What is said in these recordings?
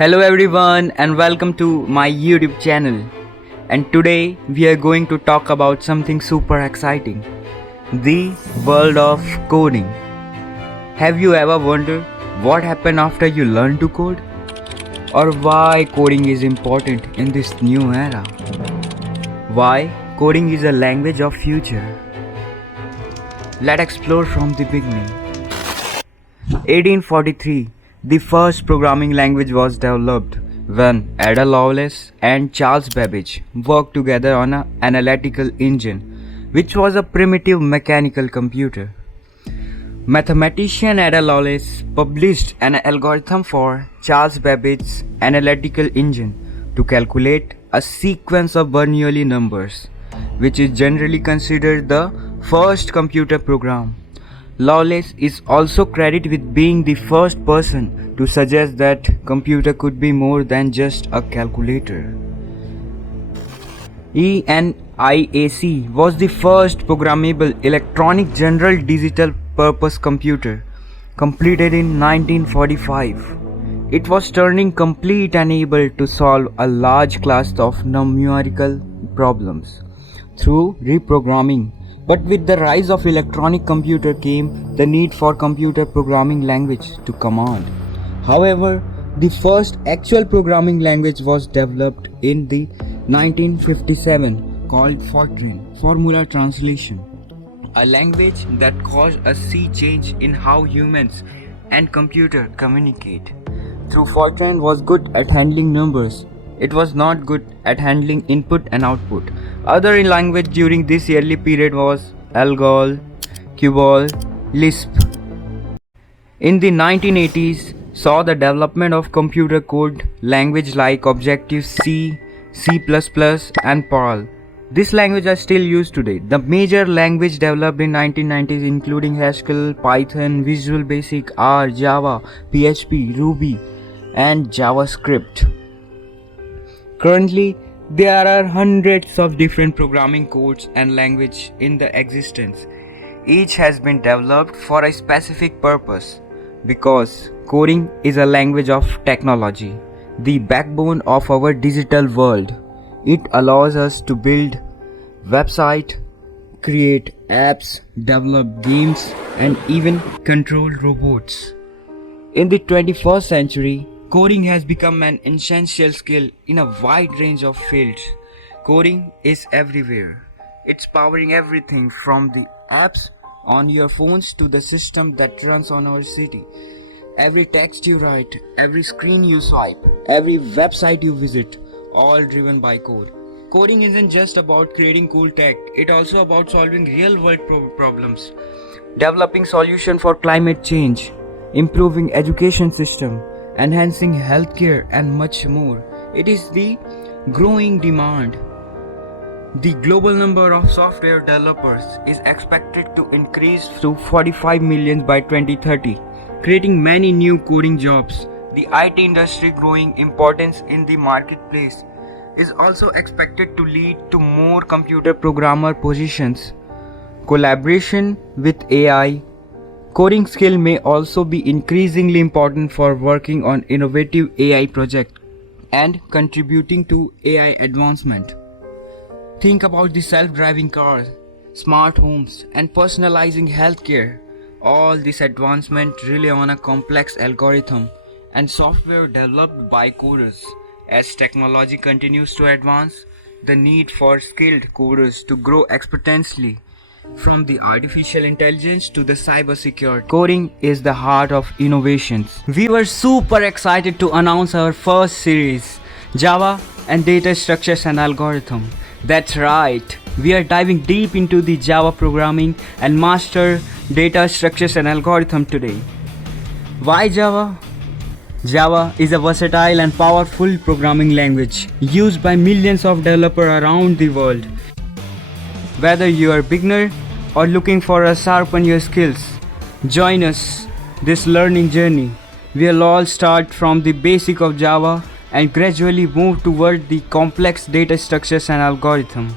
Hello everyone and welcome to my YouTube channel. And today we are going to talk about something super exciting. The world of coding. Have you ever wondered what happened after you learn to code? Or why coding is important in this new era? Why coding is a language of future? Let's explore from the beginning. 1843, the first programming language was developed when Ada Lovelace and Charles Babbage worked together on an analytical engine, which was a primitive mechanical computer. Mathematician Ada Lovelace published an algorithm for Charles Babbage's analytical engine to calculate a sequence of Bernoulli numbers, which is generally considered the first computer program. Lovelace is also credited with being the first person to suggest that computer could be more than just a calculator. ENIAC was the first programmable electronic general digital purpose computer, completed in 1945. It was turning complete and able to solve a large class of numerical problems through reprogramming. But with the rise of electronic computer came the need for computer programming language to command. However, the first actual programming language was developed in the 1957 called Fortran, Formula Translation, a language that caused a sea change in how humans and computer communicate. Though Fortran was good at handling numbers, it was not good at handling input and output. Other language during this early period was ALGOL, COBOL, Lisp. In the 1980s, saw the development of computer code language like Objective-C, C++, and Perl. These languages are still used today. The major language developed in 1990s including Haskell, Python, Visual Basic, R, Java, PHP, Ruby, and JavaScript. Currently, there are hundreds of different programming codes and languages in the existence. Each has been developed for a specific purpose because coding is a language of technology, the backbone of our digital world. It allows us to build websites, create apps, develop games, and even control robots. In the 21st century, coding has become an essential skill in a wide range of fields. Coding is everywhere. It's powering everything from the apps on your phones to the system that runs on our city. Every text you write, every screen you swipe, every website you visit, all driven by code. Coding isn't just about creating cool tech, it's also about solving real-world problems, developing solutions for climate change, improving education system, enhancing healthcare, and much more. It is the growing demand. The global number of software developers is expected to increase to 45 million by 2030, creating many new coding jobs. The IT industry growing importance in the marketplace is also expected to lead to more computer programmer positions. Collaboration with AI. Coding skill may also be increasingly important for working on innovative AI projects and contributing to AI advancement. Think about the self-driving cars, smart homes, and personalizing healthcare. All this advancement rely on a complex algorithm and software developed by coders. As technology continues to advance, the need for skilled coders to grow exponentially. From the artificial intelligence to the cybersecurity, coding is the heart of innovations. We were super excited to announce our first series, Java and Data Structures and Algorithm. That's right, we are diving deep into the Java programming and master data structures and algorithm today. Why Java? Java is a versatile and powerful programming language used by millions of developers around the world. Whether you are a beginner or looking for a sharpen your skills, join us this learning journey. We'll all start from the basic of Java and gradually move toward the complex data structures and algorithm.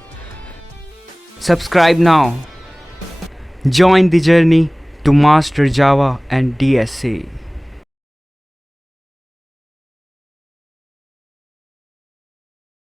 Subscribe now. Join the journey to master Java and DSA.